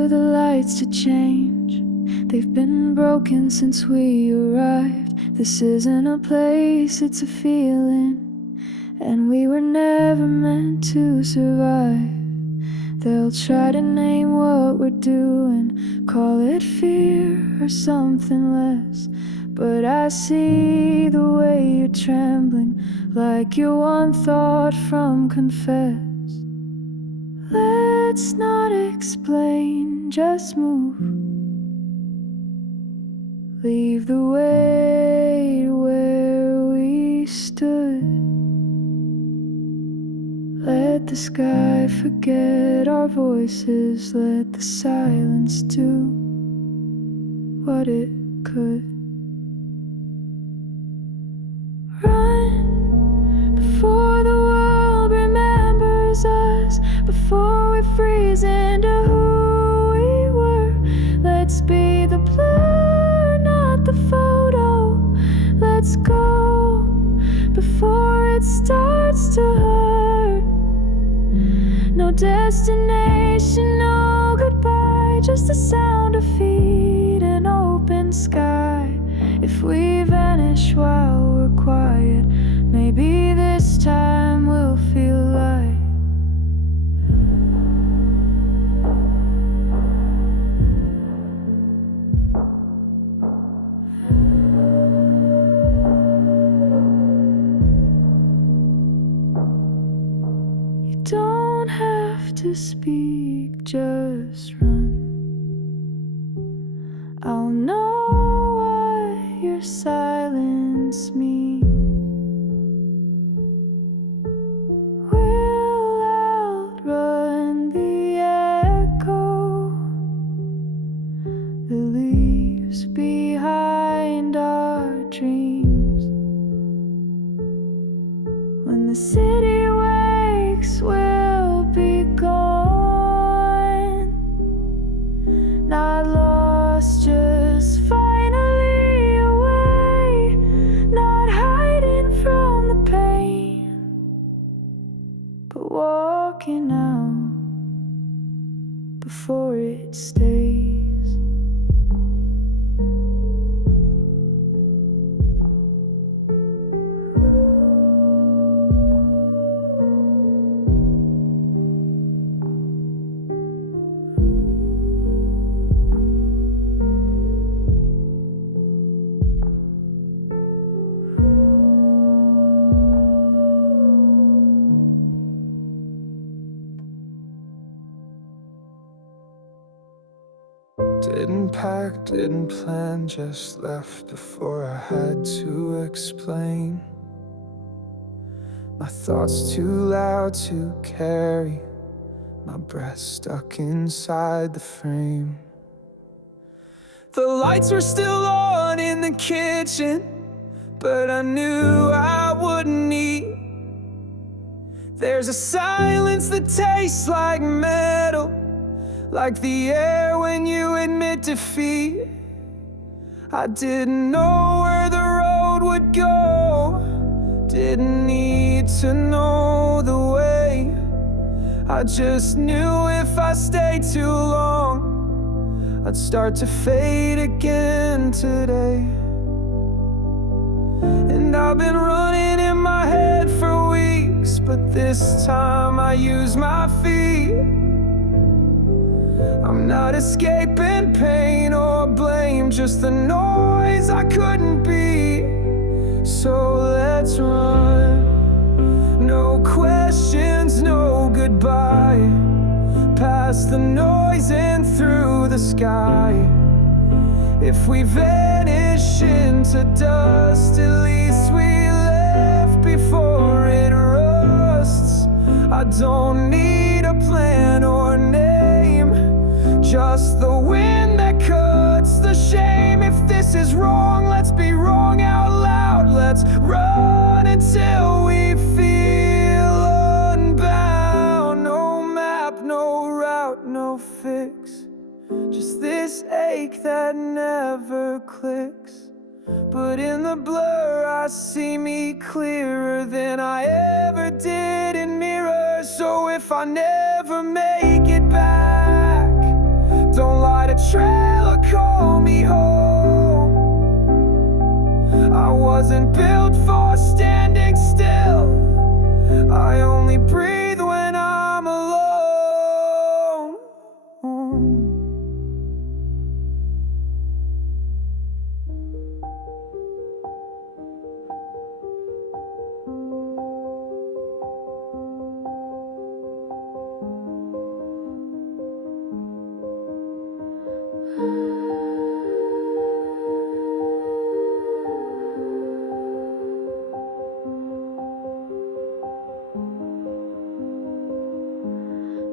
for the lights to change. They've been broken since we arrived. This isn't a place, it's a feeling, and we were never meant to survive. They'll try to name what we're doing, call it fear or something less, but I see the way you're trembling, like you're one thought from confess. Let's not explain, just move. Leave the weight where we stood. Let the sky forget our voices. Let the silence do what it could. Run before the world remembers us, before we freeze into who we were. Let's be the blur, not the photo. Let's go before it starts to hurt. No destination, no goodbye, just the sound of feet and open sky. If we vanish while we're quiet, maybe this time we'll feel light. You don't have to speak, just run. I'll know what your silence means. We'll outrun the echo that leaves behind our dreams. When the city wakes, we'll be gone, not lost, just finally away, not hiding from the pain, but walking out before it stays. Didn't pack, didn't plan, just left before I had to explain. My thoughts too loud to carry, my breath stuck inside the frame. The lights were still on in the kitchen, but I knew I wouldn't eat. There's a silence that tastes like metal, like the air when you admit defeat. I didn't know where the road would go, didn't need to know the way. I just knew if I stayed too long, I'd start to fade again today. And I've been running in my head for weeks, but this time I use my feet. I'm not escaping pain or blame, just the noise I couldn't be. So let's run, no questions, no goodbye, past the noise and through the sky. If we vanish into dust, at least we left before it rusts. I don't need a plan or name, just the wind that cuts the shame. If this is wrong, let's be wrong out loud. Let's run until we feel unbound. No map, no route, no fix, just this ache that never clicks. But in the blur I see me clearer than I ever did in mirrors. So if I never make it back, wasn't built for standing still. I only breathe when I'm alone.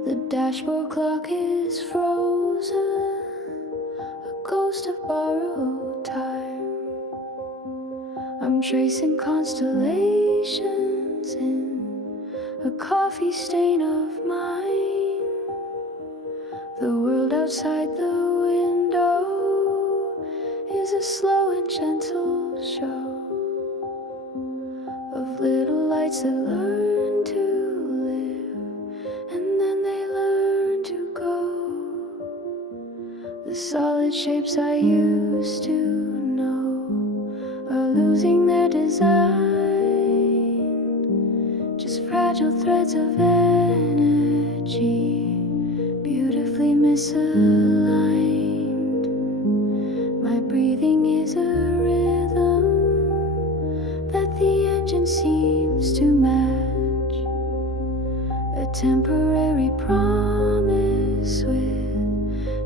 The dashboard clock is frozen, a ghost of borrowed time. I'm tracing constellations in a coffee stain of mine. The world outside the window is a slow and gentle show of little lights that learn to live and then they learn to go. The solid shapes I used to know are losing their design, just fragile threads of energy, beautifully misaligned. My breathing is a rhythm that the engine seems to match, a temporary promise with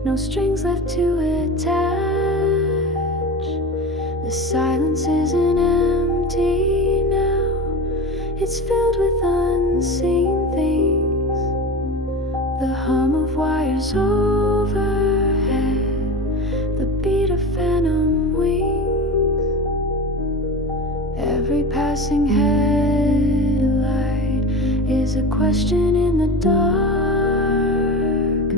no strings left to attach. The silence isn't empty now, it's filled with unseen things. The hum of wires overhead, the beat of phantom wings. Every passing headlight is a question in the dark,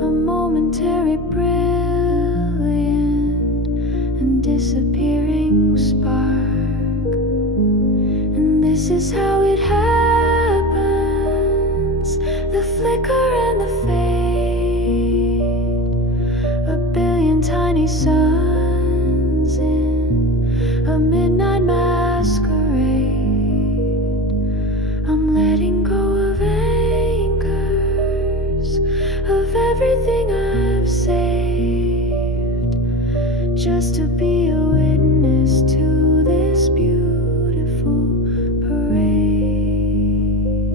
a momentary brilliant and disappearing spark. And this is how it happens, the flicker and the fade, a billion tiny suns in a midnight masquerade. I'm letting go of anchors, of everything I've saved, just to be a witness to this beautiful parade.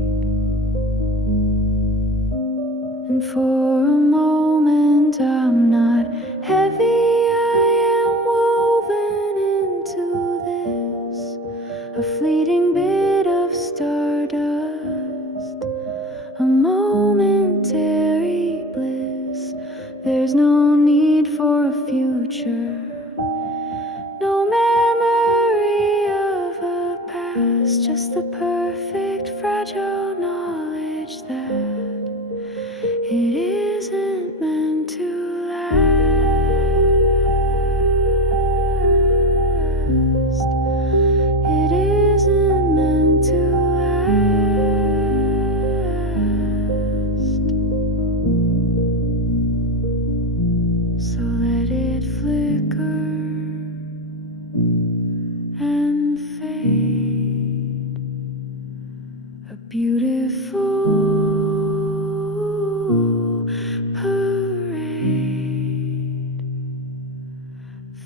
And for a moment I'm not heavy, I am woven into this, a fleeting bit of stardust, a momentary bliss. There's no need for a future, no memory of a past, just the perfect fragile knowledge that it isn't meant to last. It isn't meant to last. So let it flicker and fade, a beautiful parade,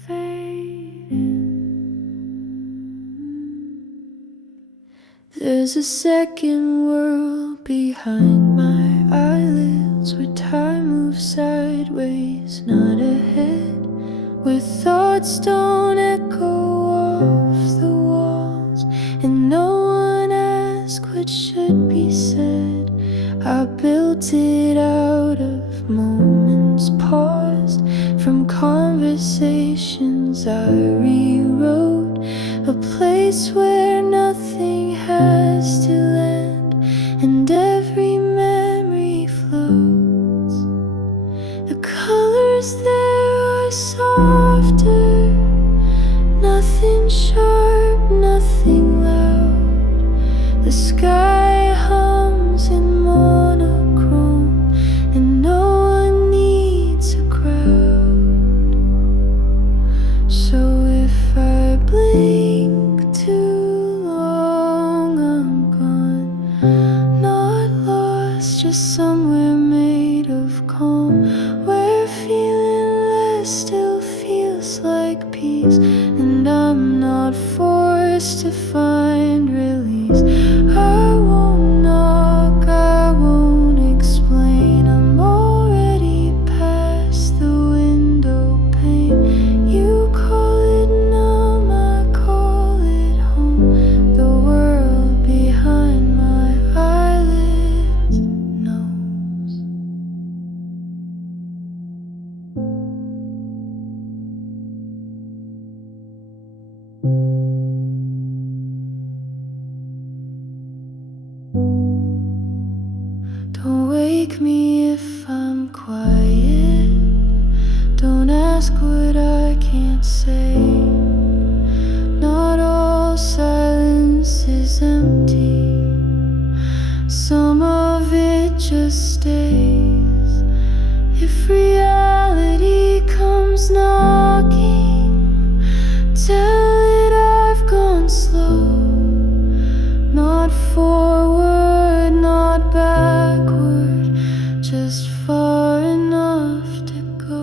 fading. There's a second world behind my eyelids, where time moves sideways, not ahead, where thoughts don't echo off the walls, and no one asks what should be said. I built it out of moments paused, from conversations I rewrote, a place where nothing has to end, and every memory floats. The colors there are softer, nothing sharp, nothing loud. The sky hums in monochrome, and no one needs a crowd. So if I blink ease, and I'm not forced to find release. I won't knock, I won't explain. I'm already past the window pane. You call it numb, I call it home. The world behind my eyelids knows. Don't wake me if I'm quiet. Don't ask what I can't say. Not all silence is empty. Some of it just stays. If reality comes knocking, tell it I've gone slow. Not forward, not backward, just far enough to go.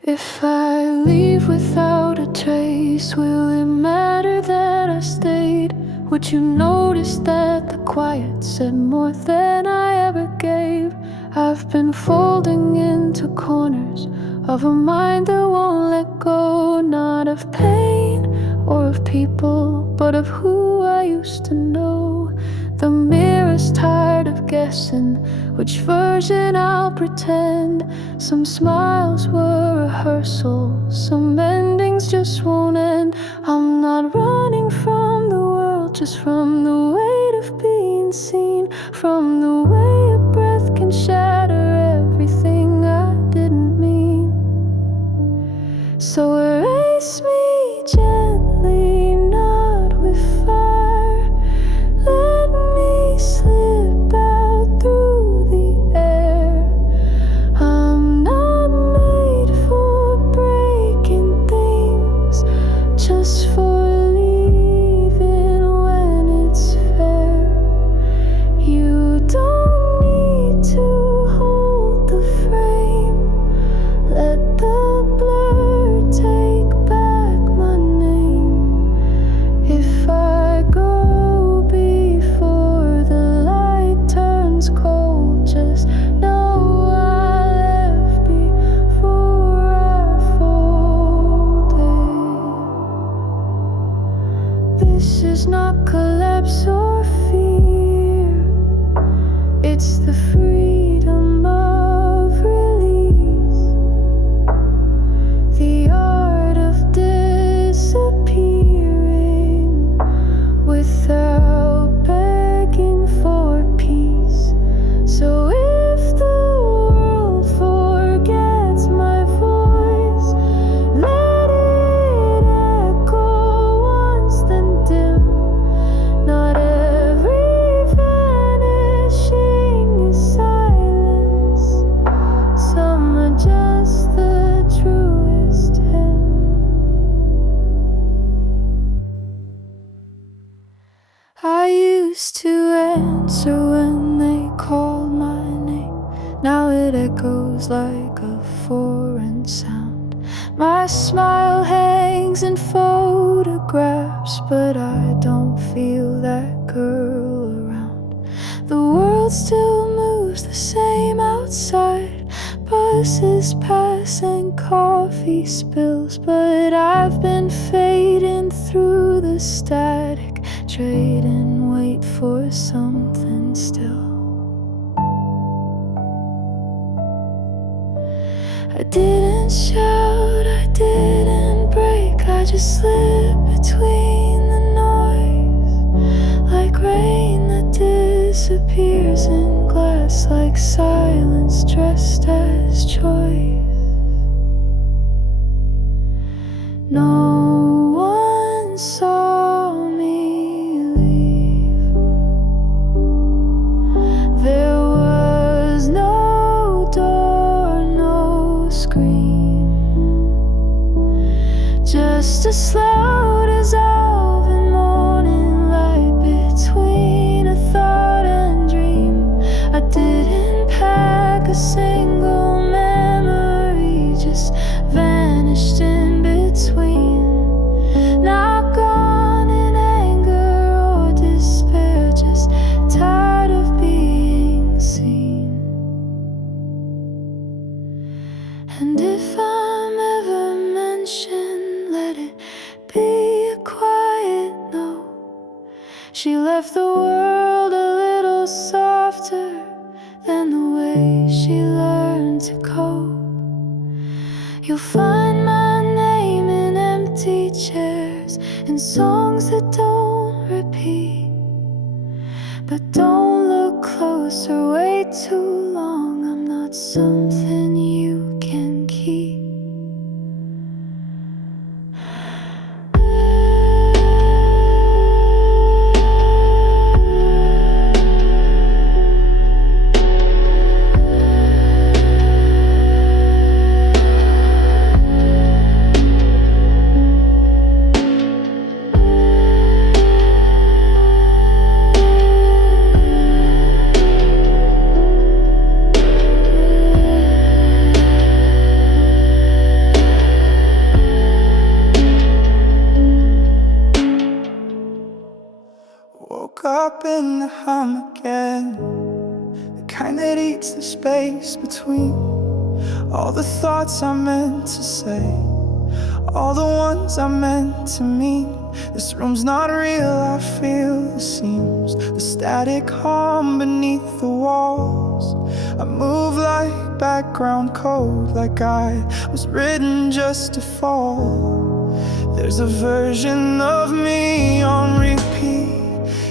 If I leave without a trace, will it matter that I stayed? Would you notice that the quiet said more than I ever gave? I've been folding into corners of a mind that won't let go, not of pain or of people, but of who I used to know. The mirror's tired of guessing which version I'll pretend. Some smiles were rehearsals, some endings just won't end. I'm not running from the world, just from the weight of being seen, from the way a breath can shatter everything I didn't mean. So erase me gently, not with fire. Let me slip out through the air. I'm not made for breaking things, just for leaving when it's fair. You don't need to hold the frame. Let the blur take back my name. If I go before the light turns cold, just know I left before I folded. This is not collapse or fear, it's the freedom of release, the art of disappearing without begging for peace. So if the world forgets my voice, let it echo once then dim. Not every vanishing is silence. Some are just the truest hymn. I used to answer when they called my name. Now it echoes like a foreign sound. My smile hangs in photographs, but I don't feel that girl around. The world still moves the same outside. Buses pass and coffee spills, but I've been fading through the static, trading wait for something still. I didn't shout, I didn't break, I just slipped between the best choice. No one saw me leave. There was no door, no scream, just a slow dissolving morning light between a thought and dream. I didn't pack a single memory, just vanished in between. Not gone in anger or despair, just tired of being seen. And if I'm ever mentioned, let it be a quiet no. She left the world a little softer than the way she learned to cope. You'll find my name in empty chairs, in songs that don't repeat. But don't look close or wait too long, I'm not something you can keep. Woke up in the hum again, the kind that eats the space between all the thoughts I meant to say, all the ones I meant to mean. This room's not real, I feel the seams, the static hum beneath the walls. I move like background code, like I was written just to fall. There's a version of me on repeat.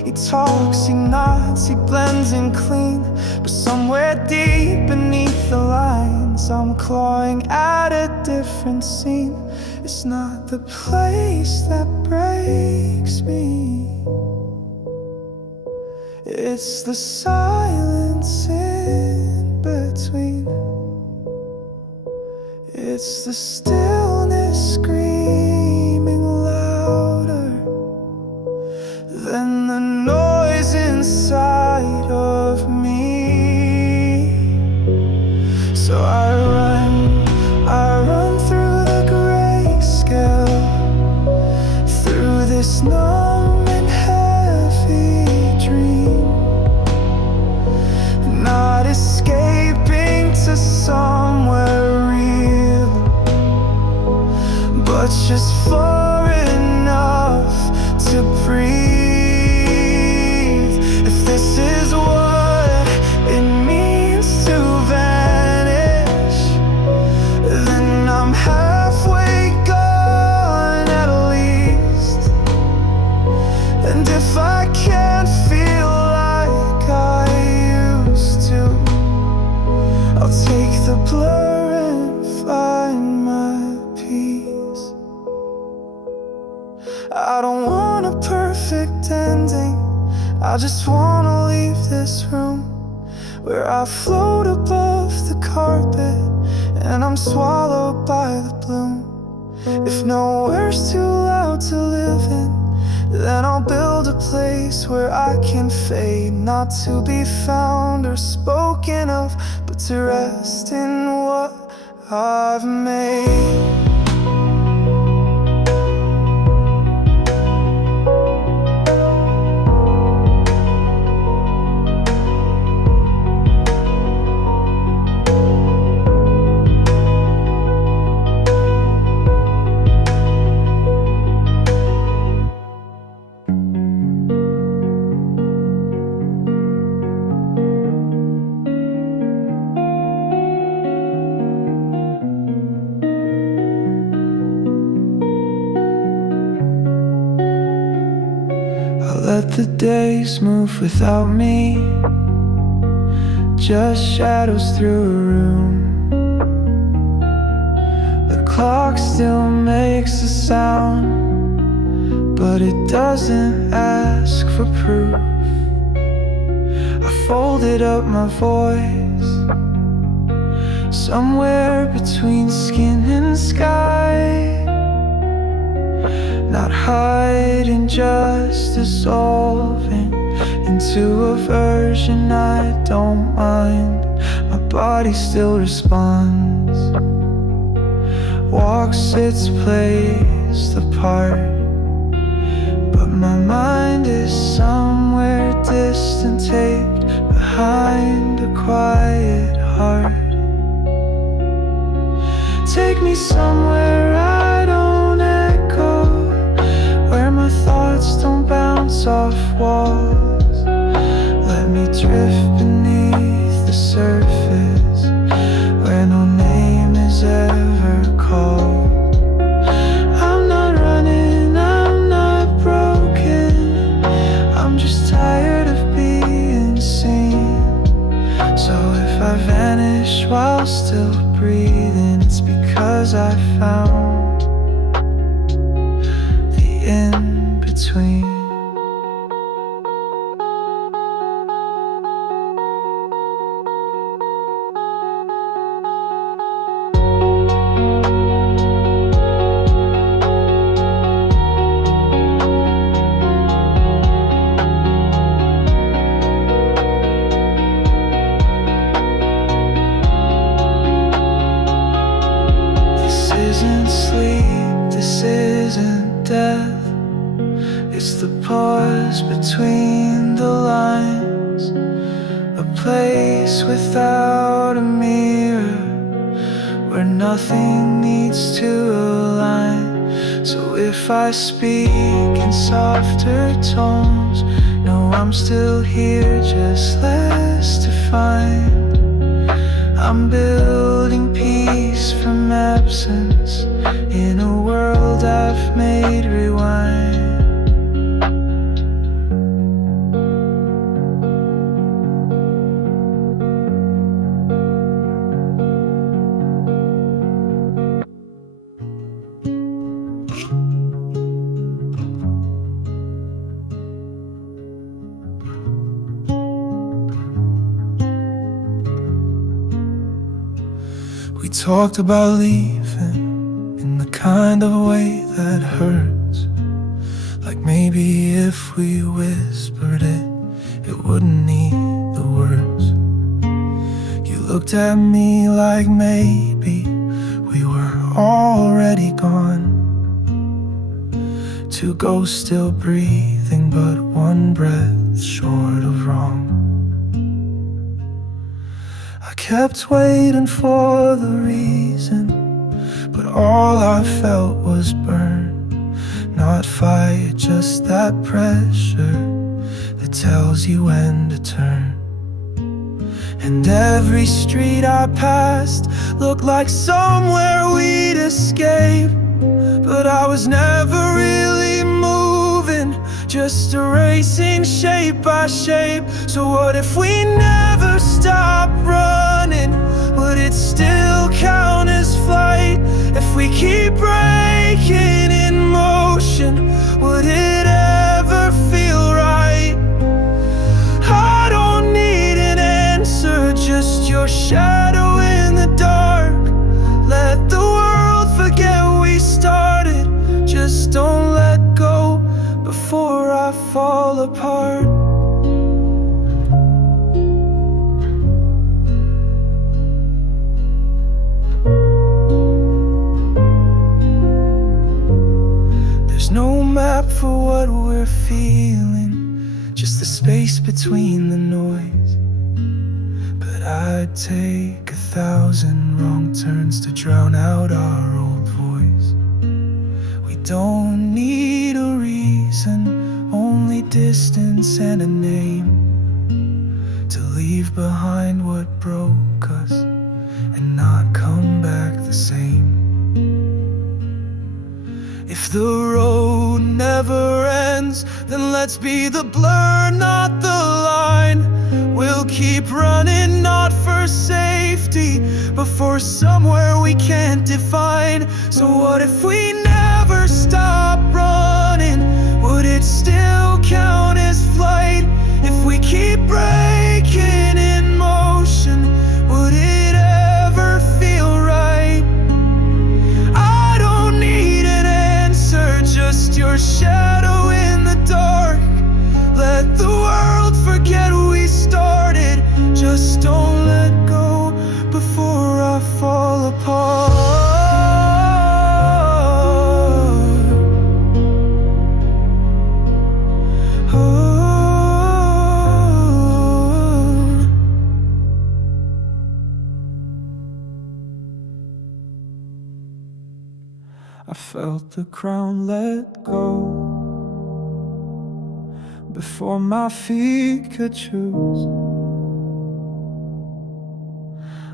He talks, he nods, he blends in clean, but somewhere deep beneath the lines, I'm clawing at a different scene. It's not the place that breaks me, it's the silence in between. It's the stillness screaming louder than the noise inside of me. So I run through the grayscale, through this numb and heavy dream, not escaping to somewhere real, but just far enough to breathe. If this is what it means to vanish, then I'm halfway gone at least. And if I can't feel like I used to, I'll take the blur and find my peace. I don't want a perfect ending, I just wanna leave this room where I float above the carpet and I'm swallowed by the bloom. If nowhere's too loud to live in, then I'll build a place where I can fade, not to be found or spoken of, but to rest in what I've made. Let the days move without me, just shadows through a room. clock still makes a sound, but it doesn't ask for proof. I folded up my voice somewhere between skin and sky, not hiding, just dissolving into a version I don't mind. My body still responds, walks its place the part, but my mind is somewhere distant, taped behind a quiet heart. Take me somewhere I don't echo, where my thoughts don't bounce off walls. Let me drift beneath the surface, where no name is ever called. I'm not running, I'm not broken, I'm just tired of being seen. So if I vanish while still breathing, it's because I found the in-between. This isn't death, it's the pause between the lines, a place without a mirror, where nothing needs to align. So if I speak in softer tones, know I'm still here, just less defined. I'm building peace from absence in a world I've made rewind. We talked about leaving in the kind of way that hurts, like maybe if we whispered it, it wouldn't need the words. You looked at me like maybe we were already gone, two ghosts still breathing, but one breath short of wrong. I kept waiting for the reason, but all I felt was burn. Not fire, just that pressure that tells you when to turn. And every street I passed looked like somewhere we'd escape, but I was never really moving, just erasing shape by shape. So what if we never stop running? Would it still count as flight? If we keep breaking in motion, would it ever feel right? I don't need an answer, just your shadow in the dark. Let the world forget we started, just don't let go before I fall apart. There's no map for what we're feeling, just the space between the noise. But I'd take 1,000 wrong turns to drown out our old voice. We don't need a reason, only distance and a name, to leave behind what broke us and not come back the same. If the road never ends, then let's be the blur, not the line. We'll keep running, not for safety, but for somewhere we can't define. So what if we never stop running? Would it still count as flight? If we keep breaking in motion, would it ever feel right? I don't need an answer, just your shadow in the dark. Let the world forget we started. Just don't let go before I fall apart. I felt the ground let go before my feet could choose.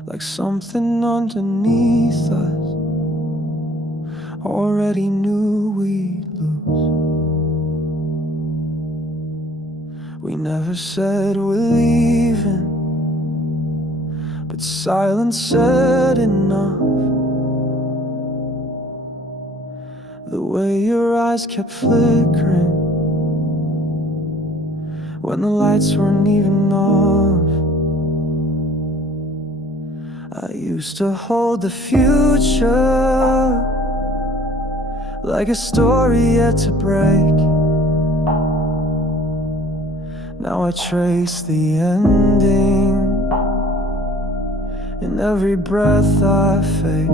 Like something underneath us already knew we'd lose. We never said we're leaving, but silence said enough. The way your eyes kept flickering when the lights weren't even off. I used to hold the future like a story yet to break. Now I trace the ending in every breath I fake.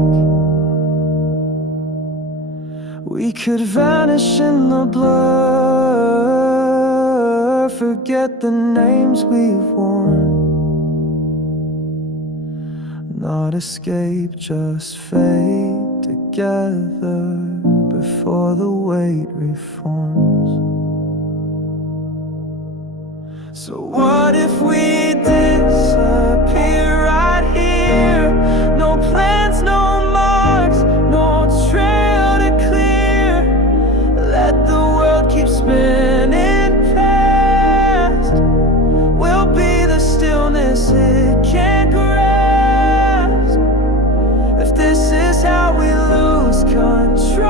We could vanish in the blur, forget the names we've worn. Not escape, just fade together before the weight reforms. So what if we disappear right here? No plans, no marks, no trail to clear. Let the world keep spinning past. We'll be the stillness it can't grasp. If this is how we lose control,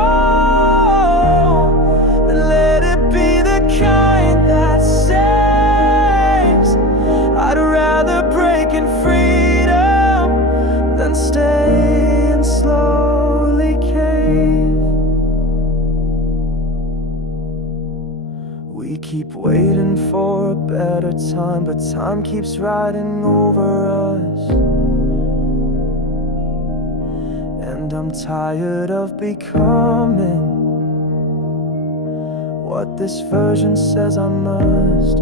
then let it be the kind that saves. I'd rather break in freedom than stay and slowly cave. We keep waiting for a better time, but time keeps riding over us. And I'm tired of becoming what this version says I must.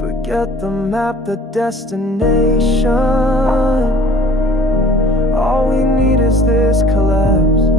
Forget the map, the destination. All we need is this collapse.